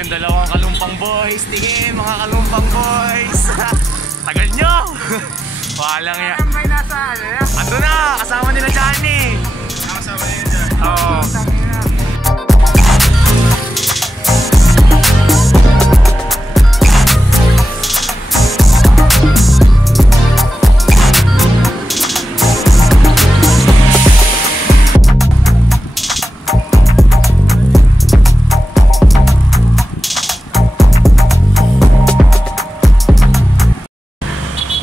yung dalawang kalumpang boys. Tingin mga kalumpang boys. Tagal nyo. Walang yan. Ando na, kasama nila Johnny. Kasama nila Johnny. Oo.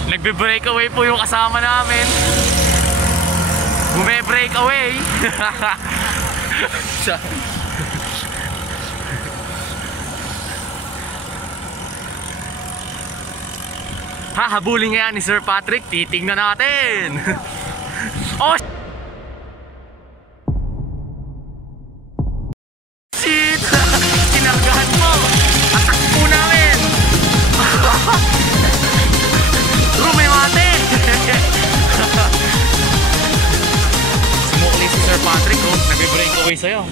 Nagbe-break away po yung kasama namin. Bume-break away. Hahabulin nga yan ni Sir Patrick. Titignan natin. Oh shit. Kinargahan mo. Atak po namin. Rumemate! Sumukli si Sir Patrick, oh. Nag-break away sa'yo.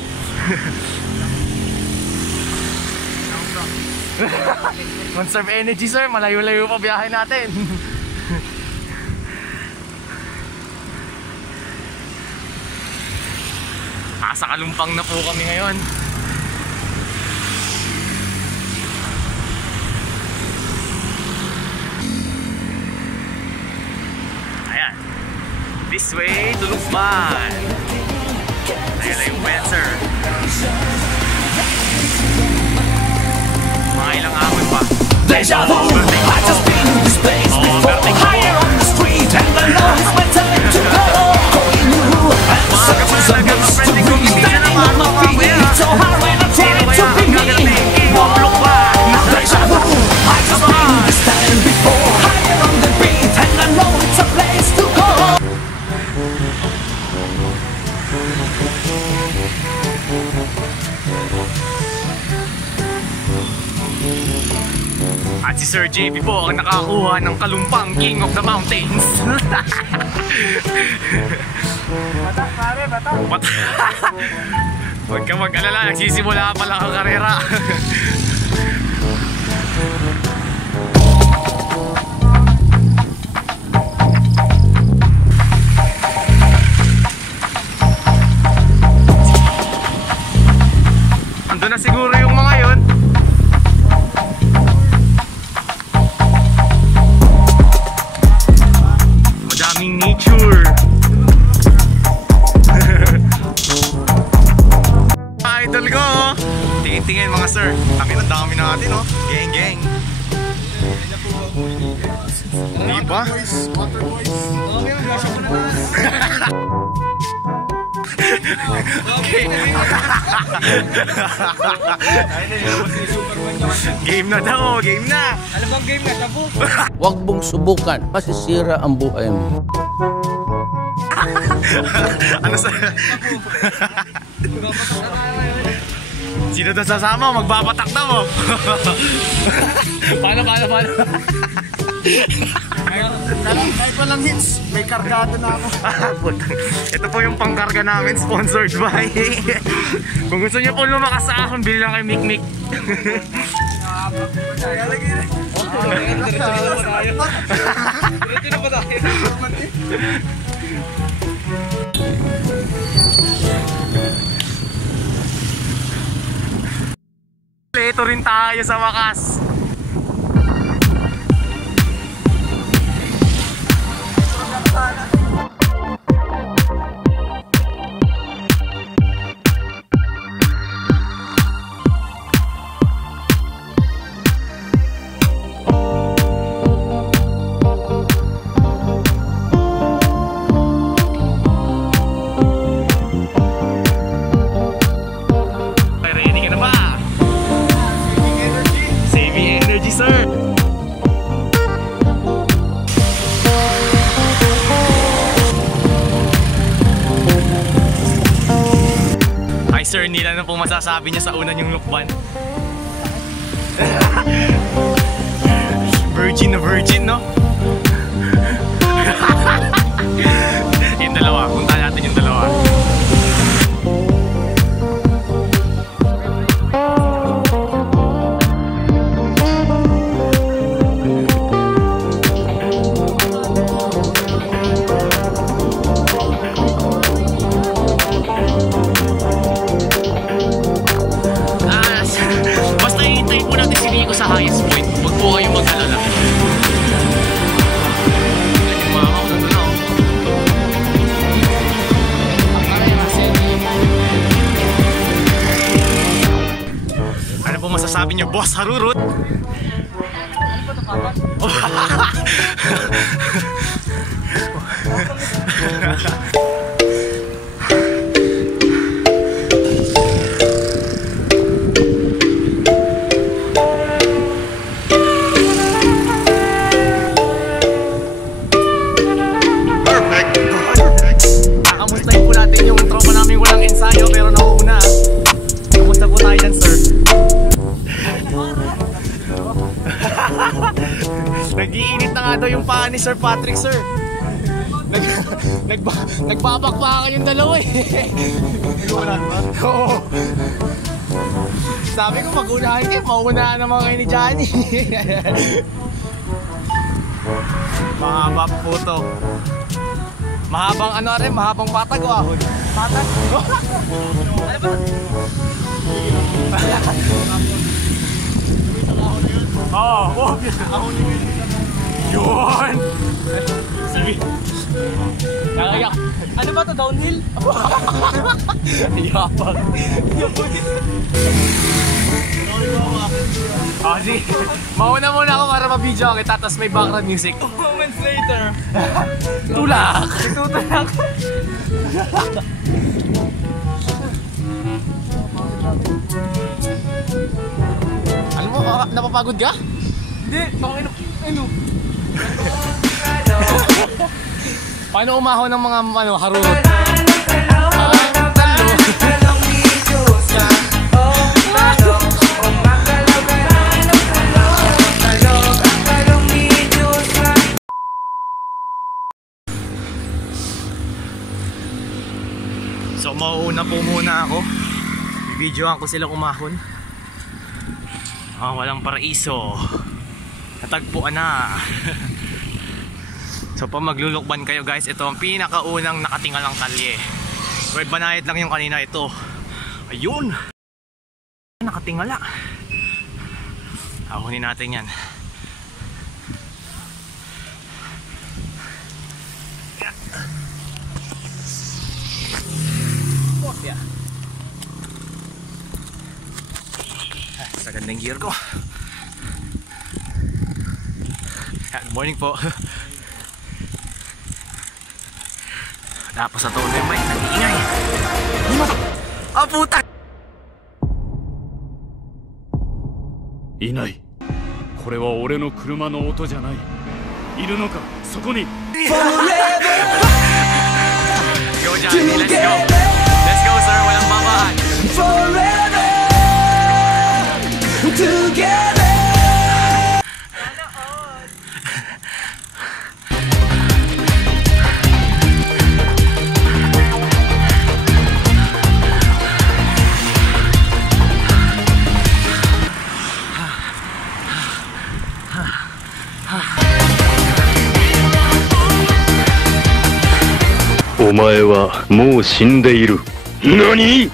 Conserve energy, sir. Malayo-layo pa biyahe natin. Sa Kalumpang na po kami ngayon. This way to Lukban. Ayan na yung Wenser. Mga ilang ahon pa. Deja vu, I just been in this place before. Higher on the street and I know it's my time to go. Going new and such is a mystery. Standing on my feet, so hard when I try to be me. Deja vu, I just been in this time before. Higher on the beat and I know it's a place to go. At si Sir JP po ang nakakuha ng Kalumpang King of the Mountains. Batak pare, batak. Huwag ka mag-alala, nagsisimula pa lang ang karera. Ando na siguro yung mga yun. Madaming nature. Idol ko. Tingin-tingin mga sir. Ang dami natin, oh. Gang gang. Di ba? Water boys. Okay, mag-asya mo na. Okay. Game na daw, game na. Ano bang game na? Tabu? Huwag mong subukan, masisira ang buhay mo. Ano sa... Sino daw sasama? Magbabatak na mo. Paano? Kahit walang hits, may kargado na ako. Ito po yung pangkarga namin, sponsored by. Kung gusto niyo po lumakas sa ahon, bili lang kay Mikmik. Ito rin tayo sa wakas. Sir Nila, ano po masasabi niya sa una niyong Lukban? Virgin na virgin, no? Yung dalawa, punta natin yung dalawa. po masasabi niyo, Boss Harurut? Nakamustahin po natin yung tropa namin walang ensayo pero nauuna. Kamusta po tayo dyan, sir? Nag-iinit na nga daw yung paa ni Sir Patrick, sir. Nagbabakbakan yung dalawa eh. Oo. Sabi ko mag-unahan kayo, mauunahan naman kayo ni Johnny. Mahaba po to. Mahabang ano rin, mahabang patag o ahon? Patag? Ano ba? Oo, huwag yun. Ahon yun. Yun! Sige. Kaya, ano ba to? Downhill? Yapag. Oh, sige. Mauna muna ako para ma-video kita, tapos may background music. 2 moments later. Tulak! Tutulak! Ano mo? Napapagod ka? Hindi. Ano? Paano umahon ng mga harurot? So mauuna po muna ako. Videoan ko sila umahon. Walang paraiso. Natagpuan na. So pa maglulukban kayo guys, ito ang pinakaunang nakatingalang kalye. Word Banayad lang yung kanina, ito. Ayun! Nakatingala. Ahunin natin yan. Oh, yeah. Sa gandang gear ko. Good morning po. Tapos sa tono yung bike, nag-iingay. Oh, puta! いない。これは俺の車の音じゃない。いるのか、そこに。 Go Johnny, let's go! Let's go sir, walang babahan. Forever together. O 前はもう死んでいる。何？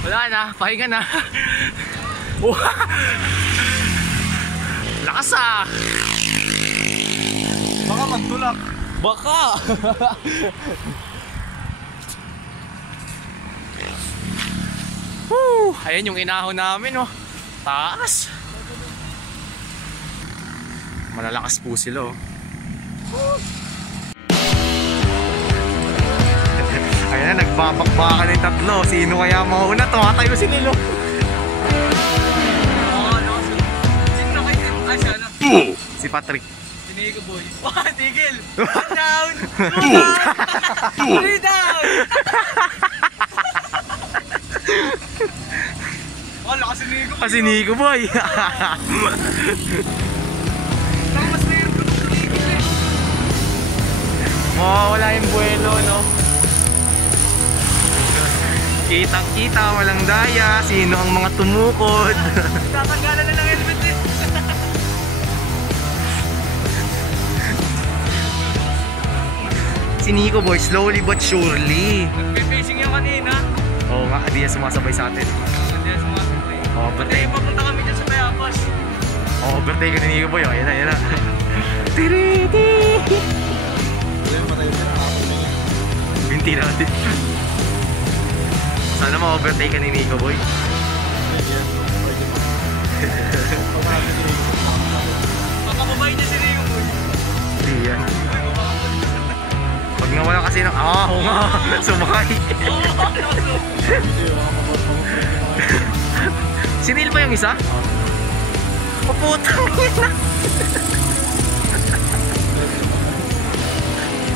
Wala na, pahinga na. Lakas ah. Baka magtulak. Baka. Ayan yung inahon namin, oh. Taas. Malalakas po sila, oh. Ayan na, nagbabakbakan yung tatlo. Sino kaya mauna? Tumatayo si Nilo. Si Patrick. Tinigo boy. Tigil! Down! Three down! Lakas si Nico. Kasi Nico boy. Mas na yung tigil eh. Wala yung buwelo, no? Kitang kita, walang daya. Sino ang mga tumukod? Tatanggalan na ng helmet eh. si Nico boy, slowly but surely. Nag-facing yung kanina. Oo nga, hindi niya sumasabay sa atin. Hindi na sumasabay. Overtake. Papunta kami dyan sa Tayapas. Overtake ka ni Nico boy, oh. Yan na, yan na. Binti natin. Sana ma-overtake ka ni Nico boy. Papakabay niya si Rio boy. Hindi yan. Pag nawala kasi ng oo nga, sumakay. Si Neil ba yung isa? Paputang ina.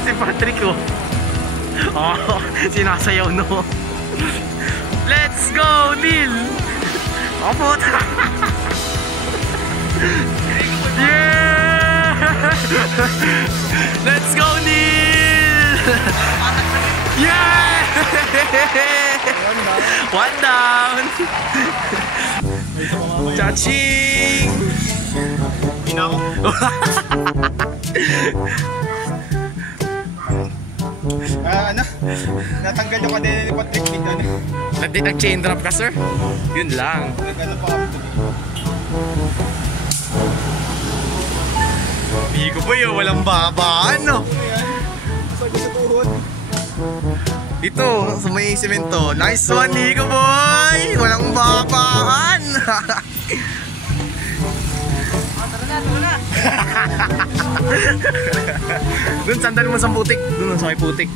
Si Patrick oh. Oh, sinasayaw no. Let's go Neil. Paputang. Yeah! Let's go Neil! Yeah! One down! Chaching! Natanggal yung kadena ni Patrick Nick. Nag-chain drop ka sir? Yun lang. Nagano pa kami. Nico boy, oh, walang babaan no? Sa tuhod. Dito, sa may semento. Nice one, Nico boy! Walang babaan! Tara na. Doon, sandal mo sa putik. Doon sa may putik.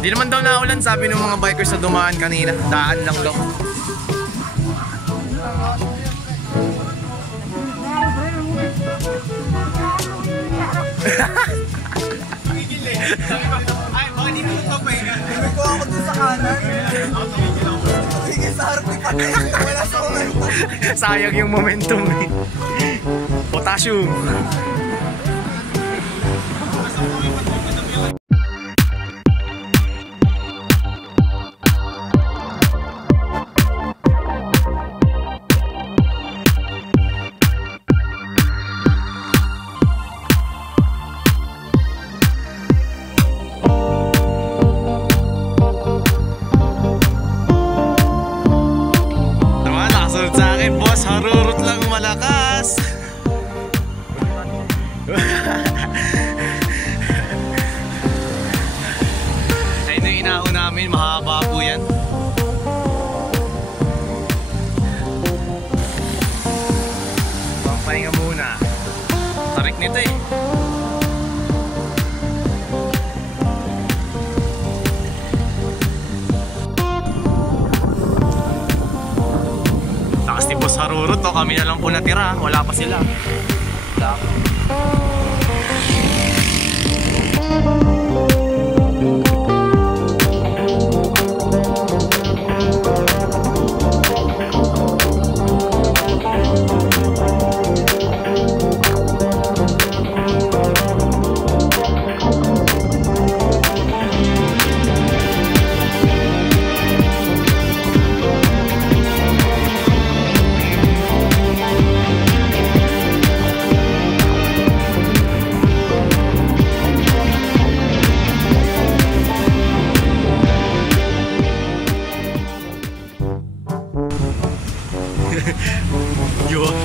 Di naman daw naulan, sabi ng mga bikers na dumaan kanina. Daan lang daw. Ay, baka di mo ito pa eh. Sabi ko ako dun sa kanan. Sige, sa harap ni Patrick. Wala sa momentum. Sayang yung momentum eh. Potassium. Harurot lang malakas. Ayun yung inaho namin, mahaba po yan. Pampahinga muna. Tarik nito eh. Takas ni Boss Harurot, no? Kami na lang po natira. Wala pa sila. Wala pa. Yun.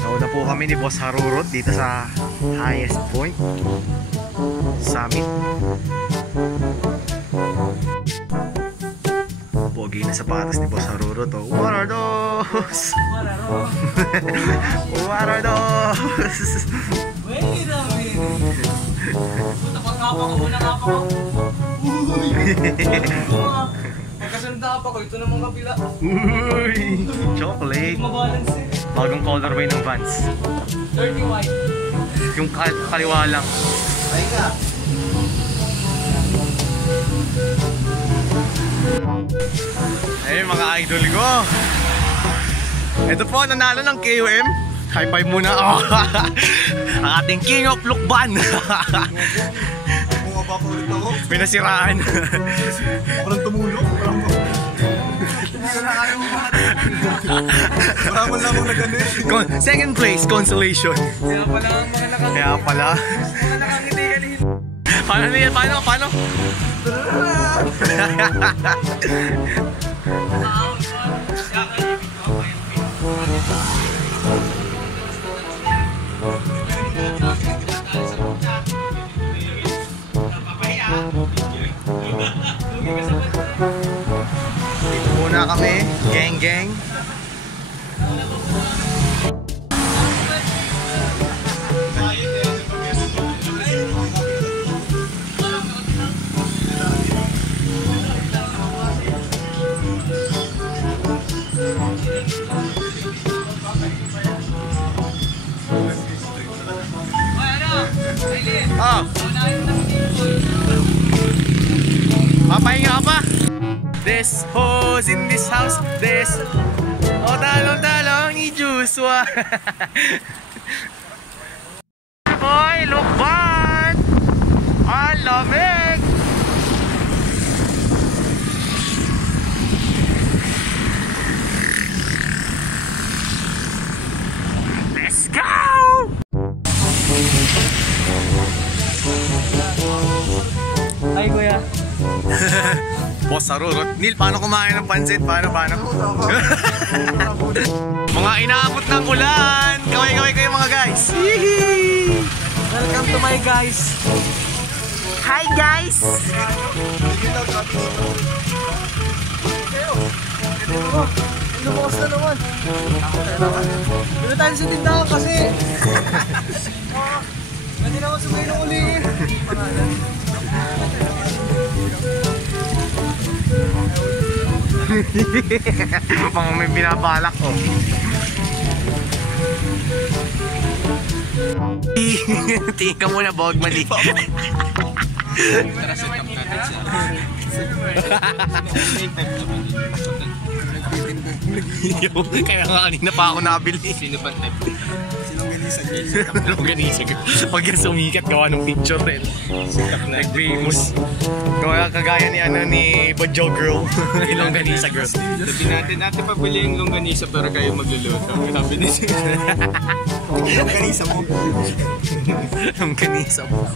Nauna po kami ni Boss Harurot dito sa highest point, summit. Pogi na sapatos ni Boss Harurot. Oh. What are those? What are those? Wait a minute. Puta, pagkapa ko muna kapa ko. Magkasanda pa ko, ito namang kapila. Uy! Chocolate. Mabalance eh. Bagong colorway ng Vans. Dirty white. Yung kaliwa lang. Ay ka. Ayun mga idol ko. Ito po, nanalo ng KOM. High five muna. Oh. Ang ating King of Lukban. Bumaba pa ulit ako. Pinasiraan. Parang tumulong. Hindi ko na kaya mo Wala mo lang akong nag-ano eh. Second place, consolation. Kaya pala ang mga Kaya pala. nakangiti kanina. Paano yan? Paano? Dito muna kami, gang. Oh. Papahinga ka pa? This hoes in this house. This. O talong ni Joshua. Hoy, lukban! Ang lamig! Let's go! Ay, kuya. Boss Arurot. Neil, paano kumain ng pansit? Paano? Mga inaabot ng ulan. Kaway kayo mga guys. Yee! Welcome to my guys. Hi guys! Lumakas na naman. Dito tayo sa tindahan kasi. Hindi naman sumay ng ulihin. Pang may binabalak ko. Tingin ka muna, bawag mali. Kaya nga kanina pa ako nabili. Sino ba type? Longganisa. Pag yan sumikat, gawa ng picture rin. Nag-famous. Gawa kagaya ni Badjo Girl. Longganisa Girl. Sabi natin pabili yung longganisa pero kayo magluluto. Sabi ni Longganisa mo. Longganisa mo.